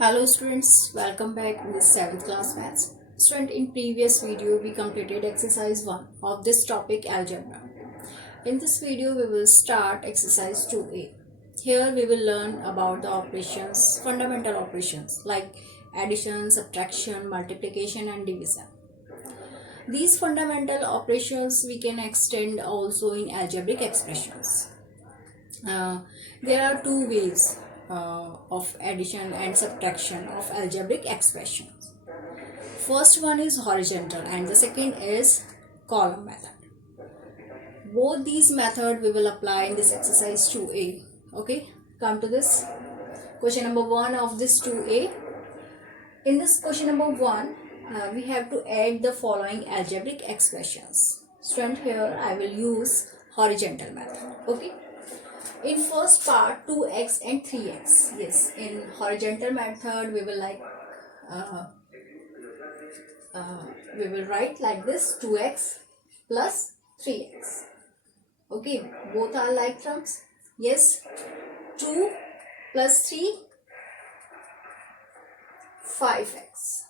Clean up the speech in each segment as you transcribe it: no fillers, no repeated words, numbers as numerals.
Hello students, welcome back in this 7th class maths. Student, in previous video we completed exercise 1 of this topic algebra. In this video we will start exercise 2a. Here we will learn about the operations, fundamental operations like addition, subtraction, multiplication and division. These fundamental operations we can extend also in algebraic expressions. There are two ways of addition and subtraction of algebraic expressions. First one is horizontal and the second is column method. Both these methods we will apply in this exercise 2a. Okay, come to this question number 1 of this 2a. In this question number 1, we have to add the following algebraic expressions. Student, here I will use horizontal method. Okay. In first part 2x and 3x. Yes, in horizontal method we will write like this 2x plus 3x. Okay, both are like terms. Yes, 2 plus 3 5x.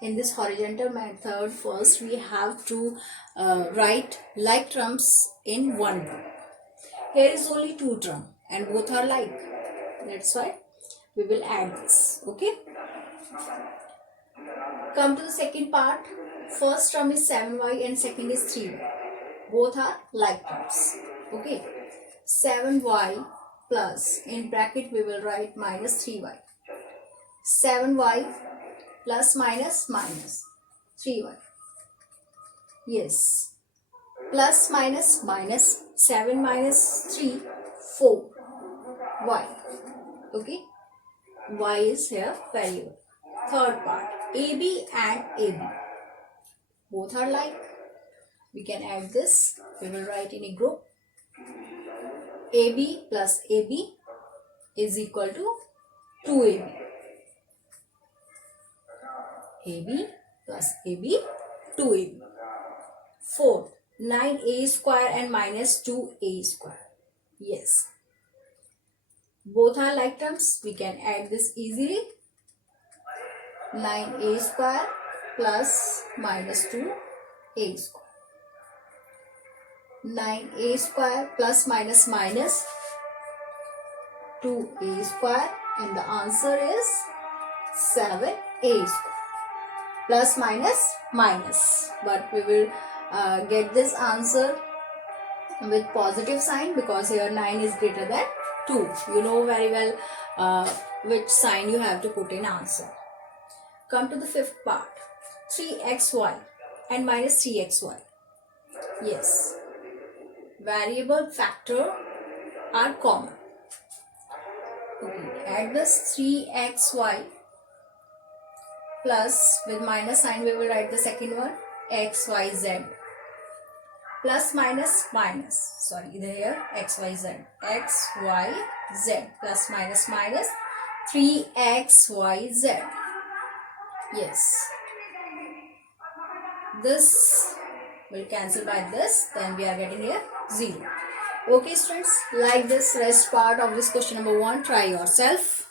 In this horizontal method, first we have to write like terms in one row. Here is only two terms and both are like. That's why we will add this. Okay. Come to the second part. First term is 7y and second is 3y. Both are like terms. Okay. 7y plus, in bracket we will write minus 3y. 7y plus minus 3y. Yes. Plus minus minus 7 minus 3 4 y. Okay, y is here variable. Third part, ab and ab, both are like. We can add this. We will write in a group. ab plus ab is equal to 2ab. ab plus ab 2ab. Fourth, 9a square and minus 2a square. Yes. Both are like terms. We can add this easily. 9a square plus minus 2a square. 9a square plus minus 2a square, and the answer is 7a square. Plus minus. But we will get this answer with positive sign because here 9 is greater than 2. You know very well which sign you have to put in answer. Come to the fifth part. 3xy and minus 3xy. Yes. Variable factor are common. Okay. Add this 3xy plus, with minus sign we will write the second one, xyz. Plus minus sorry, here xyz. xyz plus minus 3xyz. Yes. This will cancel by this, then we are getting here 0. Okay students, like this rest part of this question number 1, try yourself.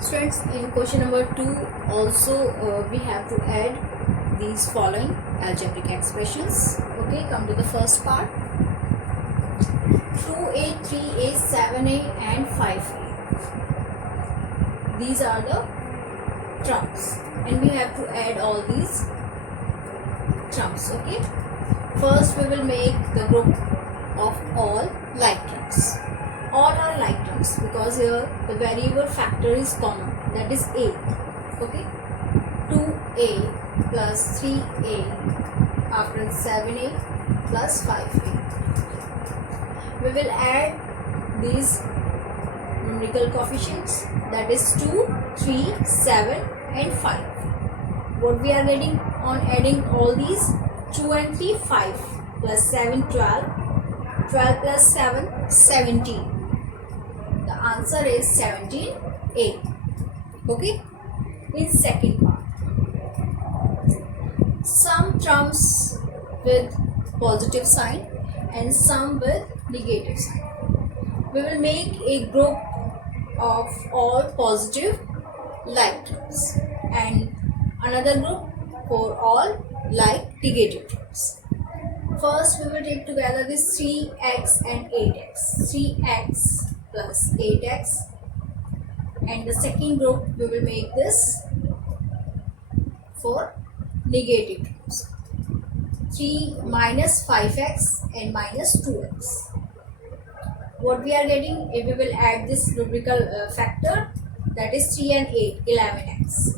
Students, in question number 2 also we have to add these following algebraic expressions. Okay, come to the first part. 2a, 3a, 7a and 5a. These are the terms and we have to add all these terms. Okay, first we will make the group of all like terms. All are like terms because here the variable factor is common, that is a. Okay, 2a plus 3a, after 7a plus 5a. We will add these numerical coefficients, that is 2, 3, 7 and 5. What we are getting on adding all these? 2 and 3 5 plus 7 12, 12 plus 7 17. The answer is 17a. Okay. In second part, some terms with positive sign and some with negative sign. we will make a group of all positive like terms and another group for all like negative terms. First, we will take together this 3x and 8x. 3x plus 8x, and the second group we will make this for negative terms. 3 minus 5x and minus 2x. What we are getting, if we will add this numerical factor, that is 3 and 8, 11x.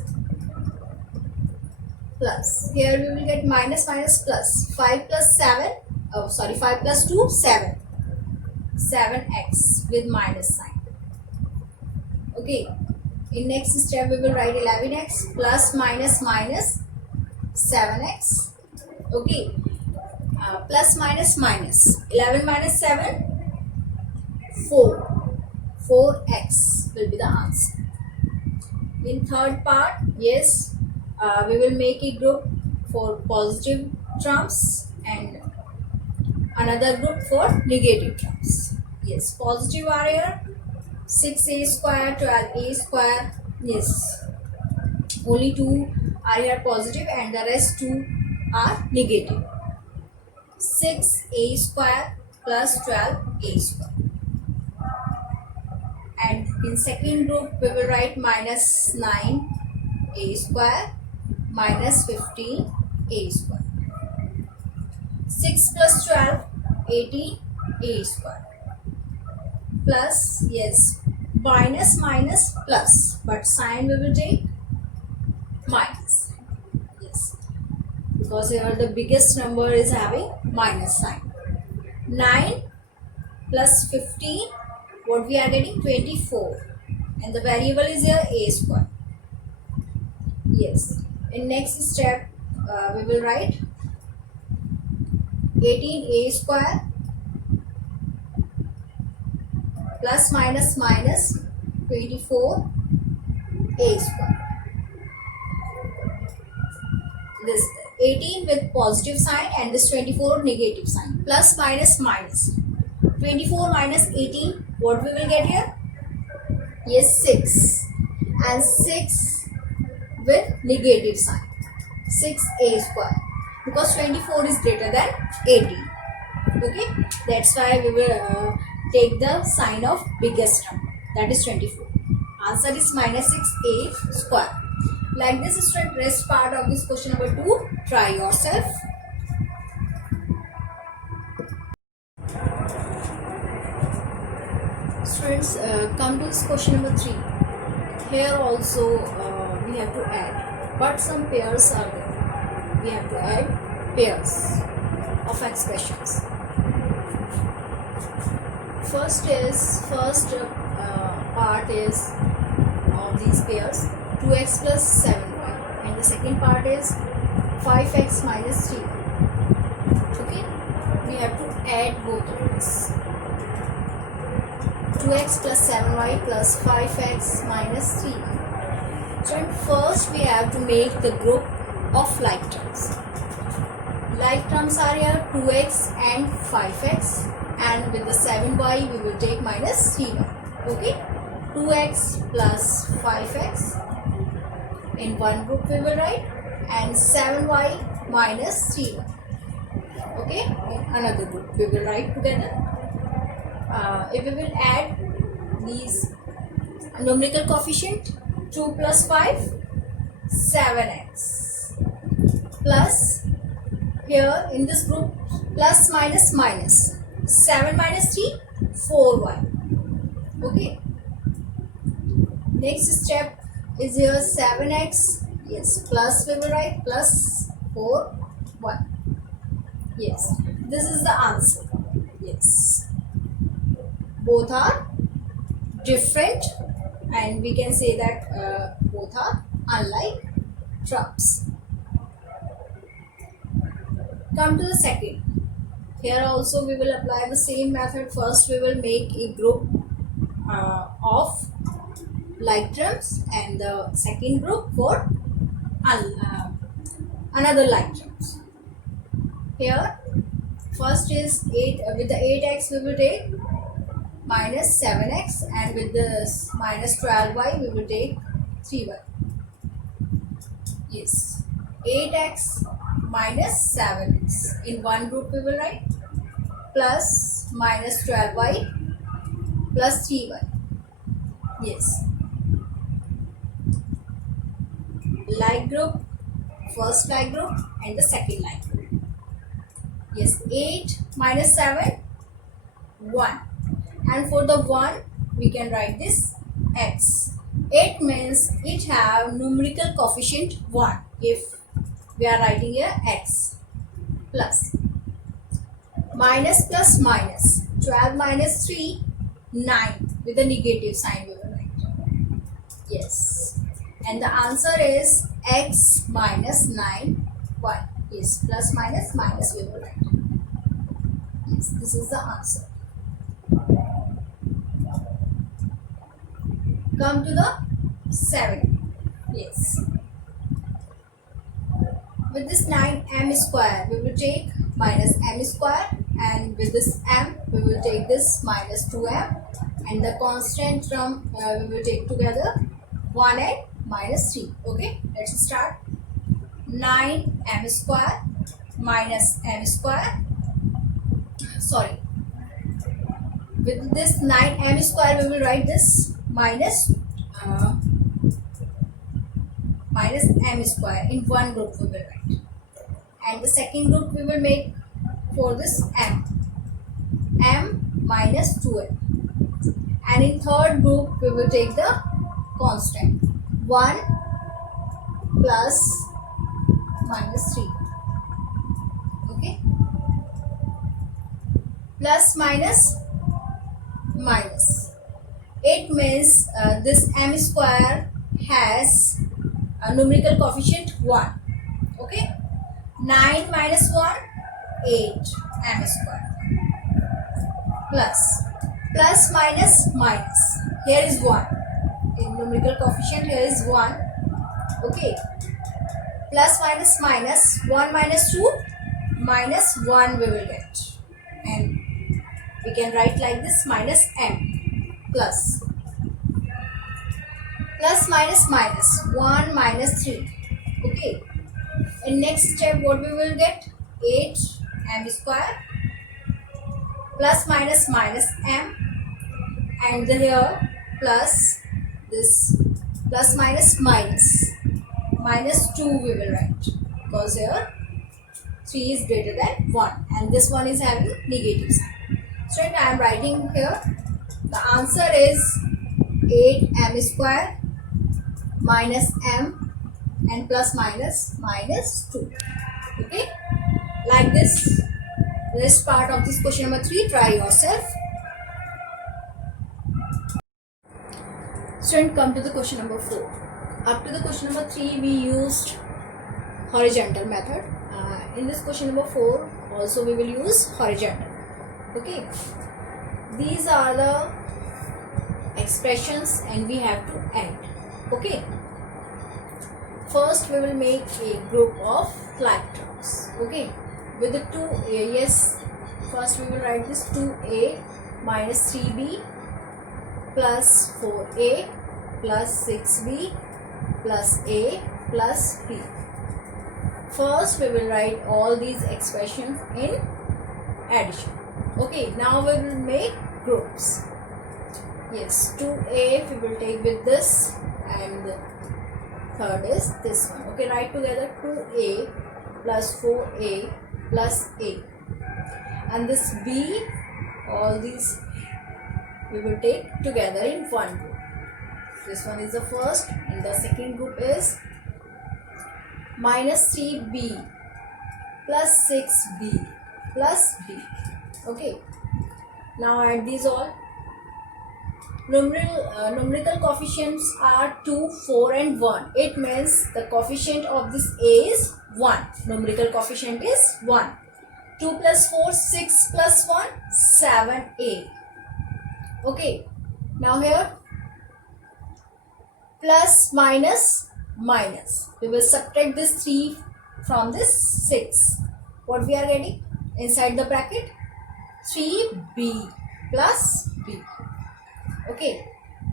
Plus, here we will get minus minus plus, 5 plus 7, 5 plus 2, 7. 7x with minus sign. Okay, in next step we will write 11x plus minus minus 7x. Okay, plus minus minus, 11 minus 7, 4. 4x will be the answer. In third part, yes, we will make a group for positive terms and another group for negative terms. Yes, positive are here 6a square, 12a square. Yes, only 2 are here positive and the rest 2 are negative. 6a square plus 12a square. And in second group we will write minus 9a square minus 15a square. 6 plus 12, 18a square. Plus, yes, minus minus plus, but sign we will take minus. Yes, because here the biggest number is having minus sign. 9 plus 15, what we are getting, 24, and the variable is here a square. Yes, in next step we will write 18a square plus minus minus 24a square. This 18 with positive sign and this 24 negative sign. Plus minus minus. 24 minus 18, what we will get here? Yes, 6. And 6 with negative sign. 6a square. Because 24 is greater than 18. Okay, that's why we will take the sign of biggest number, that is 24. Answer is minus 6a square. Like this, student, rest part of this question number 2, try yourself. Students, come to this question number 3. Here also we have to add, but some pairs are there. We have to add pairs of expressions. First part is of these pairs 2x plus 7y, and the second part is 5x minus 3. Okay, we have to add both of these. 2x plus 7y plus 5x minus 3. So first we have to make the group of like terms. Like terms are here 2x and 5x, and with the 7y we will take minus 3y. Okay, 2x plus 5x in one group we will write, and 7y minus 3y. Okay, in another group we will write together. If we will add these numerical coefficient, 2 plus 5, 7x, plus here in this group plus minus minus, 7 minus 3, 4y. Okay, next step is here 7x, yes, plus we will write, plus 4y. Yes, this is the answer. Yes, both are different, and we can say that both are unlike terms. Come to the second. Here also we will apply the same method. First we will make a group of like terms, and the second group for another like terms. Here first is 8, with the 8x we will take minus 7x, and with this minus 12y we will take 3y. Yes, 8x minus 7x. In one group we will write plus minus 12y plus 3y. Yes, like group, first like group and the second like group. Yes, 8 minus 7, 1. And for the 1 we can write this x. 8 means it have numerical coefficient 1 if we are writing here x. Plus minus plus minus, 12 minus 3, 9 with a negative sign we will write. Yes, and the answer is x minus 9 y. Yes, plus minus minus we will write. Yes, this is the answer. Come to the 7. Yes, with this 9m square we will take minus m square, and with this m we will take this minus 2m, and the constant term we will take together 1 and minus 3. Okay, let's start. 9m square minus m square, sorry, with this 9m square we will write this minus m square. In one group we will write, and the second group we will make for this m minus 2m, and in third group we will take the constant 1 plus minus 3. Okay, plus minus minus, it means this m square has a numerical coefficient 1. Okay, 9 minus 1, 8 m square, plus minus minus, here is 1, in numerical coefficient here is 1. Okay, plus minus minus, 1 minus 2, minus 1 we will get, and we can write like this minus m, plus minus minus, 1 minus 3. Okay, in next step what we will get, 8 m square plus minus minus m, and here plus this plus minus minus 2 we will write, because here 3 is greater than 1 and this one is having negative sign. So I am writing here the answer is 8m square minus m and plus minus minus 2. Okay, like this. This part of this question number 3, try yourself. Student, come to the question number 4. Up to the question number 3 we used horizontal method. In this question number 4 also we will use horizontal. Okay, these are the expressions and we have to end. Okay, first we will make a group of like terms. Okay, with the 2a, yes, first we will write this 2a minus 3b plus 4a plus 6b plus a plus b. First we will write all these expressions in addition. Okay, now we will make groups. Yes, 2a we will take with this, and the third is this one. Okay, write together 2a plus 4a plus a, and this b, all these we will take together in one group. This one is the first, and the second group is minus 3b plus 6b plus b. Okay, now add these all. Numerical coefficients are 2, 4 and 1. It means the coefficient of this a is 1. Numerical coefficient is 1. 2 plus 4, 6 plus 1, 7a. Okay, now here plus minus minus. We will subtract this 3 from this 6. What we are getting inside the bracket? 3b plus b. Okay,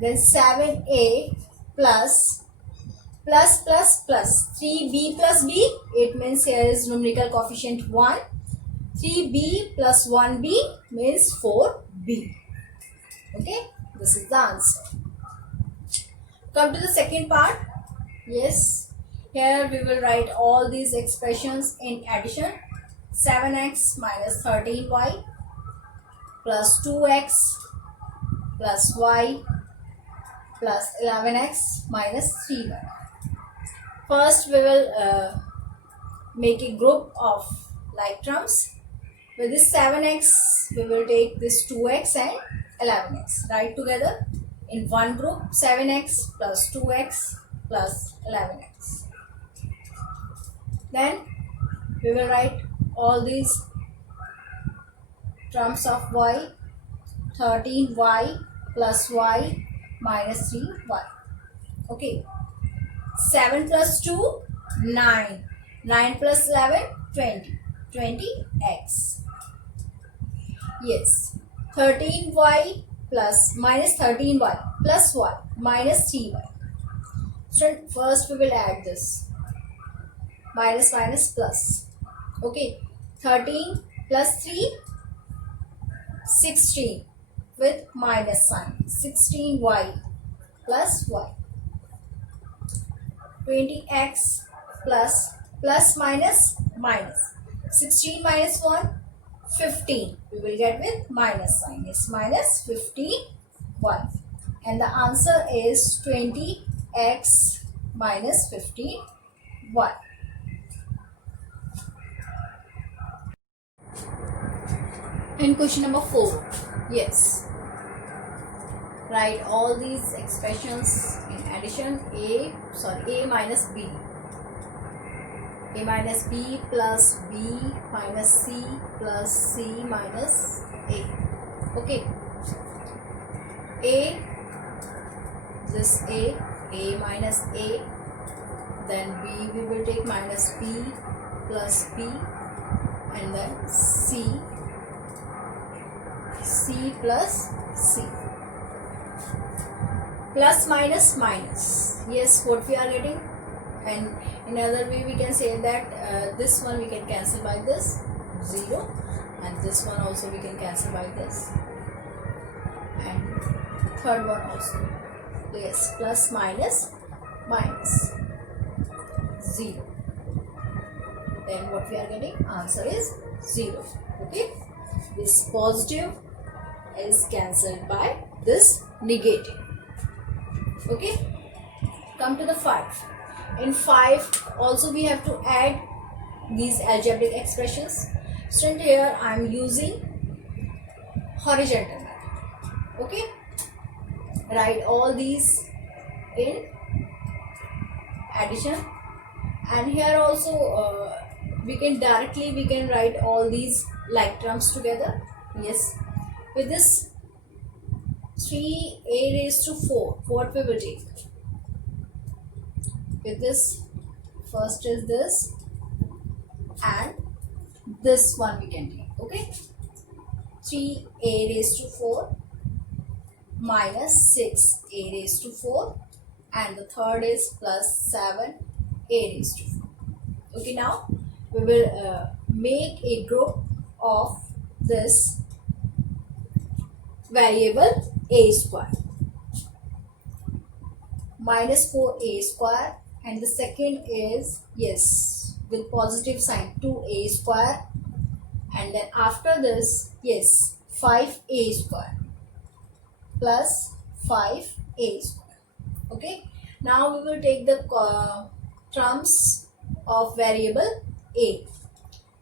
then 7a plus 3b plus b, it means here is numerical coefficient 1. 3b plus 1b means 4b. Okay, this is the answer. Come to the second part. Yes, here we will write all these expressions in addition. 7x minus 13y plus 2x plus y plus 11x minus 3y. First we will make a group of like terms. With this 7x we will take this 2x and 11x. Write together in one group 7x plus 2x plus 11x. Then we will write all these terms of y. 13y plus y minus 3y. Okay. 7 plus 2, 9. 9 plus 11, 20. 20x. Yes. 13y plus minus 13y plus y minus 3y. So first we will add this. Minus minus plus. Okay. 13 plus 3, 16 with minus sign. 16y plus y. 20x plus minus minus. 16 minus 1, 15. We will get with minus sign. It's minus 15y. And the answer is 20x minus 15y. In question number 4, yes, write all these expressions in addition. A minus b, a minus b plus b minus c plus c minus a. Okay, a, this a minus a, then b we will take minus b plus b, and then c plus c. Plus minus minus. Yes, what we are getting? And in another way we can say that this one we can cancel by this 0, and this one also we can cancel by this, and third one also. Yes, plus minus minus 0. Then what we are getting? Answer is 0. Okay, this positive is cancelled by this negative. Okay, come to the 5. In 5 also we have to add these algebraic expressions. So here I am using horizontal method. Okay, write all these in addition, and here also we can write all these like terms together. Yes, with this 3a raised to 4, what we will take? With this, first is this, and this one we can take. Okay, 3a raised to 4 minus 6a raised to 4, and the third is plus 7a raised to 4. Okay, now we will make a group of this variable a square. Minus 4a square, and the second is, yes, with positive sign, 2a square, and then after this, yes, 5a square plus 5a square. Okay, now we will take the terms of variable a.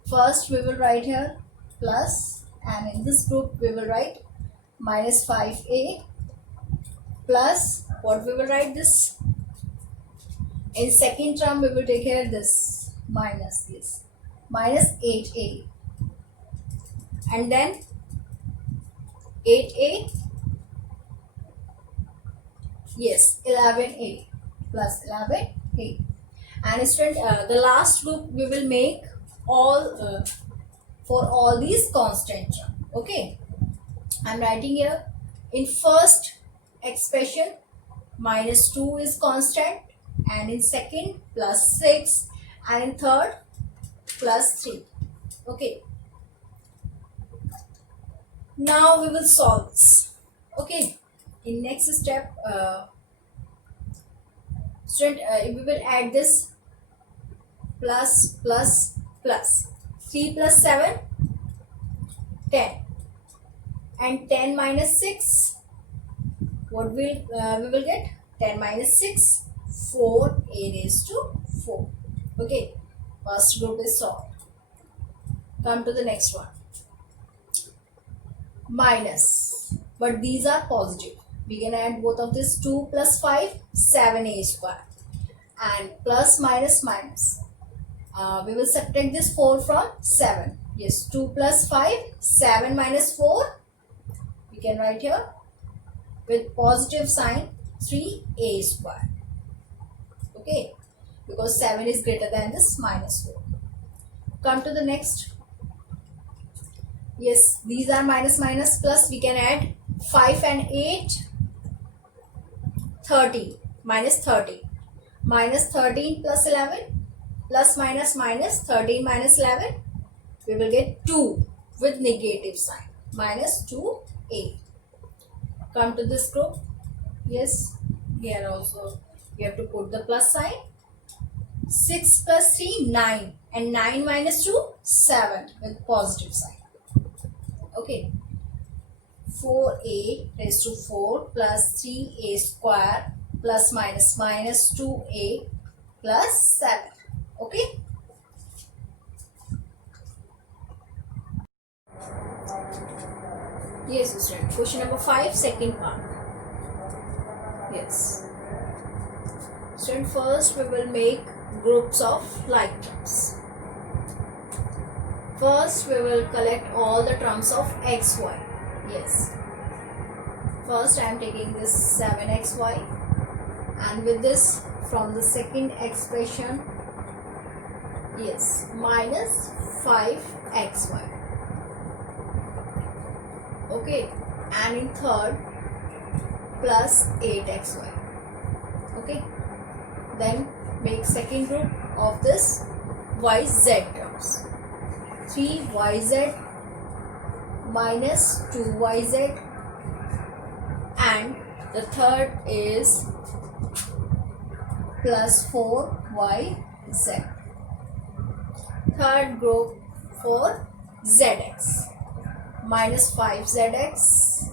First we will write here plus, and in this group we will write minus 5a plus, what we will write this? In second term we will take here this minus this, minus 8a, and then 8a, yes, 11a plus 11a. And student, the last group we will make all for all these constant term. Okay, I am writing here in first expression minus 2 is constant, and in second plus 6, and in third plus 3. Okay, now we will solve this. Okay, in next step, student, we will add this plus plus plus. 3 plus 7, 10, and 10 minus 6, what will we will get? 10 minus 6, 4 a raised to 4. Okay, first group is solved. Come to the next one. Minus, but these are positive. We can add both of this. 2 plus 5, 7a square, and plus minus minus. We will subtract this 4 from 7. Yes, 2 plus 5, 7 minus 4. We can write here with positive sign 3a square. Okay, because 7 is greater than this minus 4. Come to the next. Yes, these are minus minus plus. We can add 5 and 8, 30, minus 30. Minus 13 plus 11, plus minus minus 13 minus 11. We will get 2 with negative sign, minus 2a. Come to this group. Yes, here also we have to put the plus sign. 6 plus 3, 9, and 9 minus 2, 7 with positive sign. Okay, 4a raised to 4 plus 3a square plus minus minus 2a plus 7. Okay, yes student, question number 5, second part. Yes student, first we will make groups of like terms. First we will collect all the terms of xy. Yes, first I am taking this 7xy, and with this from the second expression, yes, minus 5xy. Okay, and in third plus 8xy. Okay, then make second group of this yz terms. 3yz minus 2yz, and the third is plus 4yz. Third group for zx, minus 5zx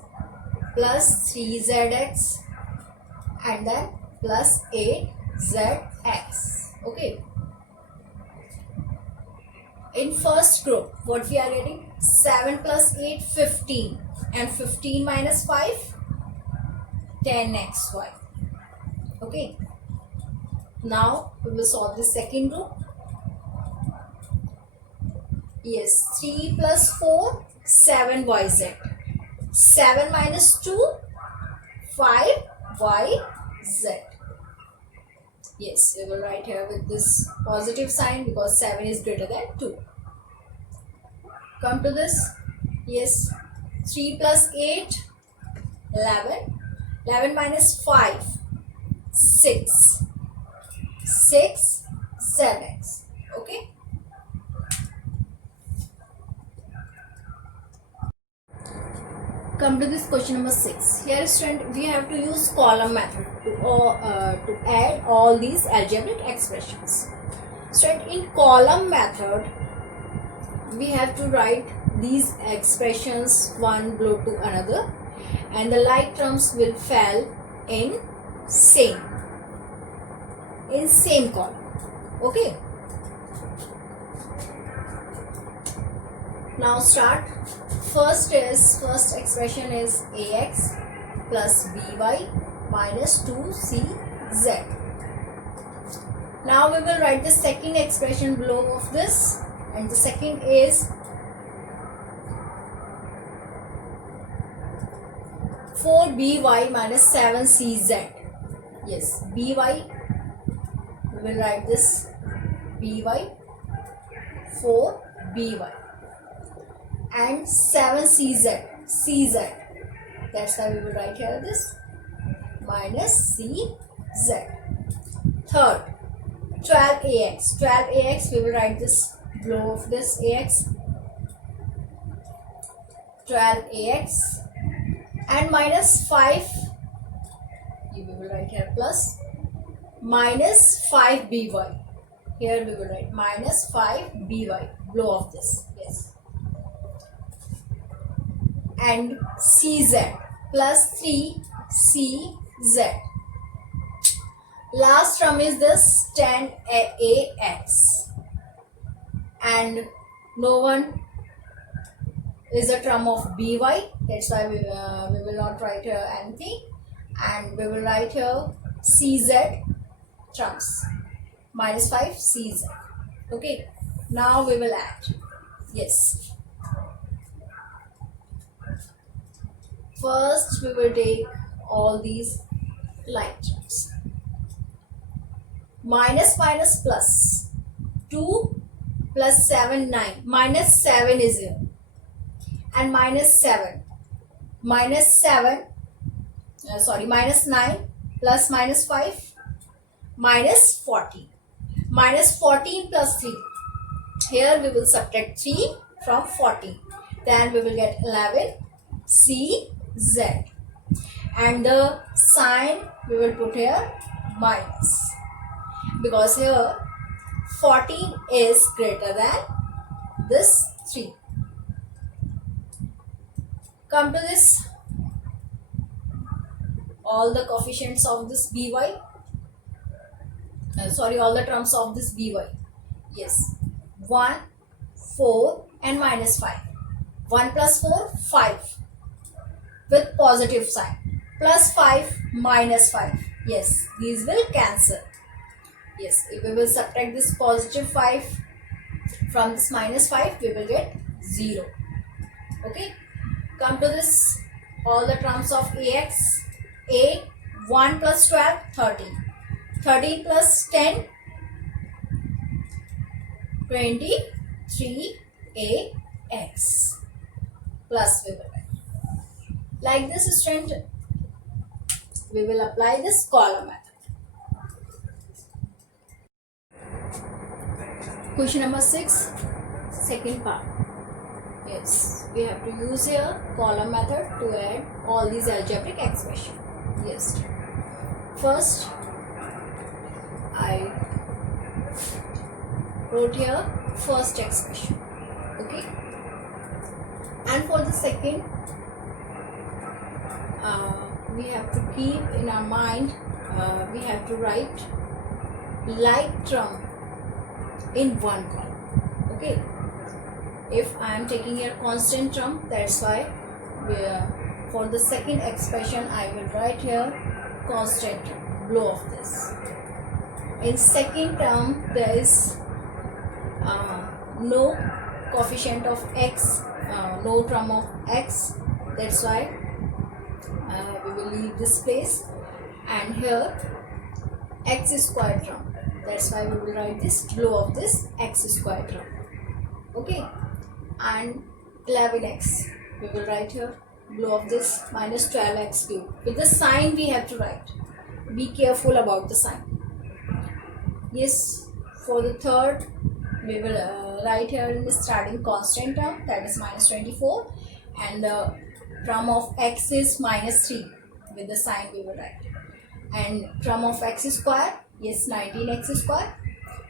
plus 3zx, and then plus 8zx. Okay, in first group what we are getting? 7 plus 8, 15, and 15 minus 5, 10xy. Okay, now we will solve the second group. Yes, 3 plus 4, 7yz. 7 minus 2, 5yz. Yes, we will write here with this positive sign because 7 is greater than 2. Come to this. Yes, 3 plus 8, 11. 11 minus 5, 6. 6zx. Okay. Come to this question number 6. Here student, we have to use column method to add all these algebraic expressions. Student, in column method we have to write these expressions one below to another, and the like terms will fall in same column. Okay, now start. First expression is ax plus by minus 2cz. Now we will write the second expression below of this, and the second is 4by minus 7cz. Yes, by, we will write this by, 4by, and 7cz, that's why we will write here this minus CZ. Third, 12AX. 12AX, we will write this below of this AX. 12AX and minus 5, we will write here plus, minus 5BY. Here we will write minus 5BY below of this. Yes. And CZ plus 3CZ. Last term is this 10AX. And no one is a term of BY. That's why we will not write here anything. And we will write here CZ terms. Minus 5 CZ. Okay. Now we will add. Yes. First we will take all these line terms. Minus minus plus. 2 plus 7, 9. Minus 7 is here. And minus 7. Minus 9 plus minus 5. Minus 14. Minus 14 plus 3. Here we will subtract 3 from 14. Then we will get 11 CZ. And the sign we will put here minus. Because here 14 is greater than this 3. Come to this. All the coefficients of this BY. All the terms of this BY. Yes. 1, 4 and minus 5. 1 plus 4, 5. With positive sign. Plus 5, minus 5. Yes. These will cancel. Yes. If we will subtract this positive 5 from this minus 5, we will get 0. Okay. Come to this. All the terms of AX. A. 1 plus 12, 13. 13 plus 10, 23AX. Plus we will write. Like this, student, we will apply this column method. Question number 6, second part. Yes, we have to use here column method to add all these algebraic expressions. Yes. First, I wrote here first expression. Okay. And for the second, we have to keep in our mind, we have to write like term in one column. Okay. If I am taking here constant term, that's why for the second expression I will write here constant term below of this. In second term there is no coefficient of x, no term of x, that's why we will leave this place, and here x square term, that's why we will write this below of this x square term. Okay. And 11x we will write here below of this minus 12x cube. With the sign we have to write. Be careful about the sign. Yes, for the third we will write here in the starting constant term, that is minus 24, and the term of x is minus 3. With the sign we will write. And term of x square, yes, 19x square,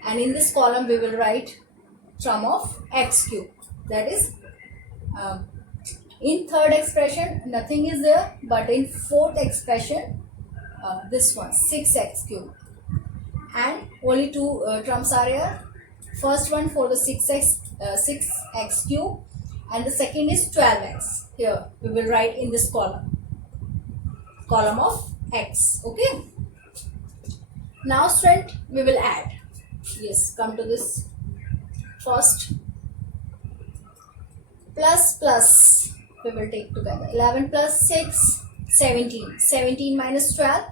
and in this column we will write term of x cube. That is, in third expression nothing is there, but in fourth expression this one 6x cube, and only two terms are here. First one for the 6x cube, and the second is 12x. Here we will write in this column of x. Okay. Now student, we will add. Yes, come to this. First, plus we will take together. 11 plus 6, 17. 17 minus 12,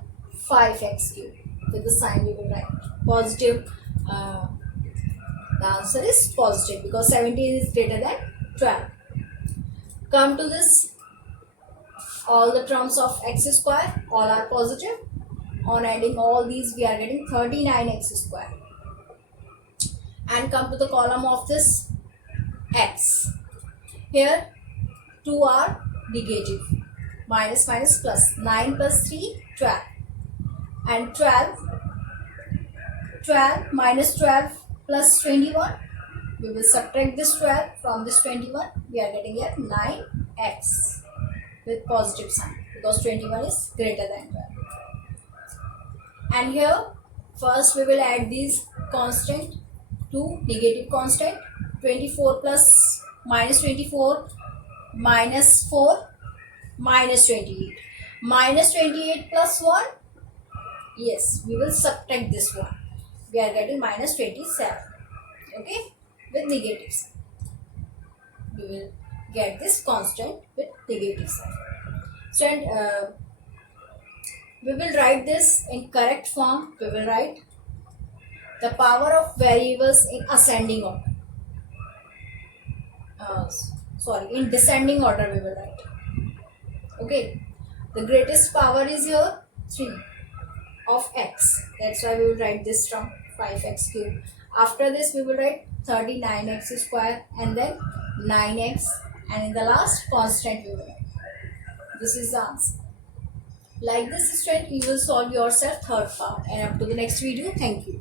5x cube. With the sign we will write positive. The answer is positive because 17 is greater than 12. Come to this all the terms of x square, all are positive. On adding all these, we are getting 39x square. And come to the column of this x. Here 2 are negative. Minus minus plus. 9 plus 3, 12. And 12 minus 12 plus 21. We will subtract this 12 from this 21. We are getting here 9x with positive sign because 21 is greater than 12. And here first we will add these constant to negative constant. 24 plus minus 24 minus 4 minus 28. Minus 28 plus 1. Yes, we will subtract this one. We are getting minus 27. Okay, with negative sign. We will get this constant with negative sign. So, we will write this in correct form. We will write the power of variables in ascending order. In descending order we will write. Okay, the greatest power is here 3 of x. That's why we will write this term 5x cube. After this we will write 39x square and then 9x, and in the last constant we will write. This is the answer. Like this, student, you will solve yourself third part, and up to the next video. Thank you.